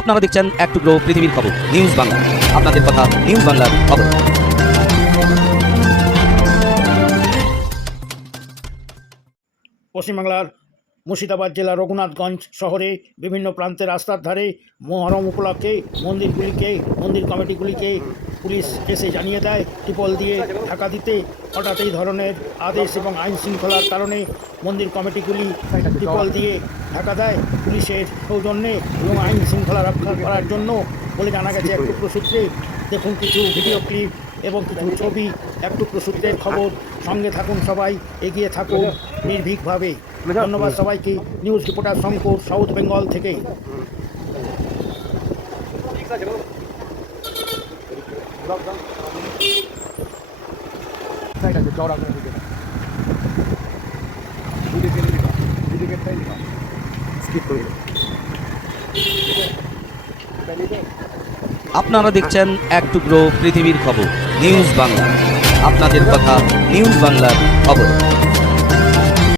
আপনারা দেখছেন এক টুকরো পৃথিবীর খবর নিউজ বাংলা। আপনাদের কথা নিউজ বাংলার খবর। পশ্চিমবাংলার মুর্শিদাবাদ জেলার রঘুনাথগঞ্জ শহরে বিভিন্ন প্রান্তের রাস্তার ধারে মহরম উপলক্ষে মন্দির কমিটিগুলিকে পুলিশ এসে জানিয়ে দেয় টিপল দিয়ে ঢাকা দিতে। হঠাৎ এই ধরনের আদেশ এবং আইন শৃঙ্খলার কারণে মন্দির কমিটিগুলি টিপল দিয়ে ঢাকা দেয় পুলিশের সৌজন্যে এবং আইন শৃঙ্খলা রক্ষা করার জন্য বলে জানা গেছে এক টুকরো সূত্রে। দেখুন কিছু ভিডিও ক্লিপ এবং কিছু ছবি, এক টুকরো সূত্রের খবর। সঙ্গে থাকুন সবাই, এগিয়ে থাকুন নির্ভীকভাবে। ধন্যবাদ সবাইকে। News reporter Shankar, south Bengal থেকে। আপনারা দেখছেন এক টুকরো পৃথিবীর খবর নিউজ বাংলা। আপনাদের কথা নিউজ বাংলার খবর।